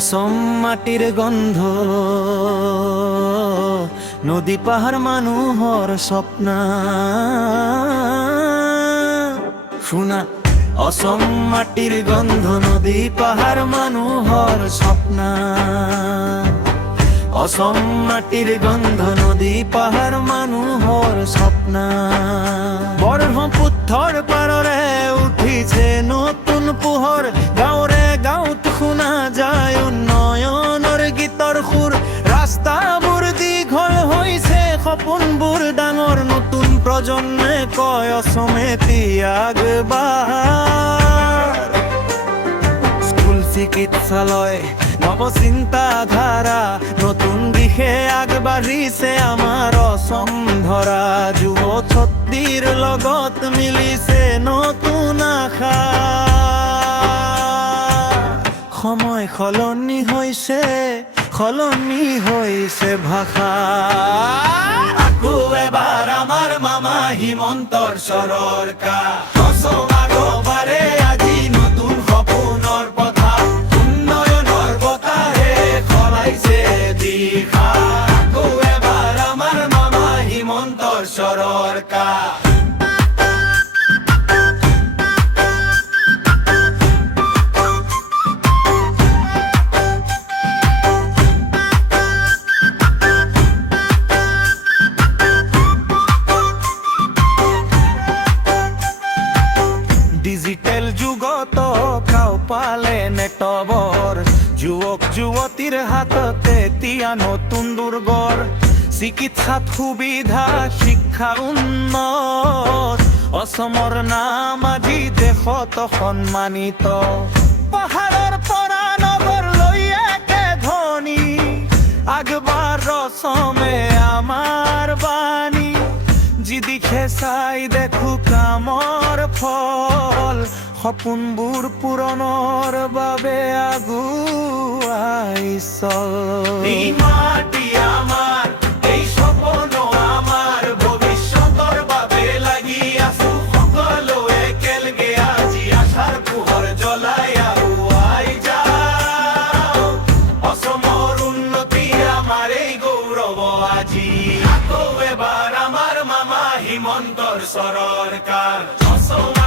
অসম মাটিৰ গন্ধ নদী পাহাৰ মানুহৰ স্বপ্ন শুনা অসম মাটিৰ গন্ধ নদী পাহাৰ মানুহৰ স্বপ্ন অসম মাটিৰ গন্ধ নদী পাহাৰ মানুহৰ স্বপ্ন ব্ৰহ্মপুত্ৰৰ পাৰৰে উঠিছে নতুন পোহৰ গাঁৱৰে গাঁৱত শুনা যায় উন্নয়নৰ গীতৰ সুৰ ৰাস্তাবোৰ দীঘল হৈছে সপোনবোৰ ডাঙৰ নতুন প্ৰজন্মে কয় অসমে আগবাঢ় স্কুল চিকিৎসালয় নৱচিন্তাধাৰা নতুন দিশে আগবাঢ়িছে আমাৰ অসম ধৰা যুৱ শক্তিৰ লগত মিলিছে নতুন আশা সময় সলনি হৈছে ভাষা আকৌ এবাৰ আমাৰ মামা হিমন্তৰ সৰকাৰ অসম আগবাঢ়ে আজি নতুন সপোনৰ পথা উন্নয়নৰ বতাহে সলাইছে দিশা আকৌ এবাৰ আমাৰ মামা হিমন্তৰ সৰকাৰ ডিজিটেল যুগত খাও পালে নেটৱৰ যুৱক যুৱতীৰ হাততে এতিয়া নতুন দুৰ্গৰ চিকিৎসাত সুবিধা শিক্ষা উন্নত অসমৰ নাম আজি দেশত সন্মানিত পাহাৰৰ পৰা নগৰলৈ একে ধ্বনি আগবাঢ় অসমে আমাৰ বাণী যিদিশে চাই দেখো কামৰ ফল সপোনবোৰ পূৰণৰ বাবে আগুৱাই চল এই মাটি আমাৰ এই সপোন আমাৰ ভৱিষ্যতৰ বাবে লাগি আছো সকলো একেলগে আজি আশাৰ পোহৰ জ্বলাই আগুৱাই যাওঁ অসমৰ উন্নতি আমাৰ এই গৌৰৱ আজি আকৌ এবাৰ আমাৰ মামা হিমন্তৰ সৰকাৰ অসম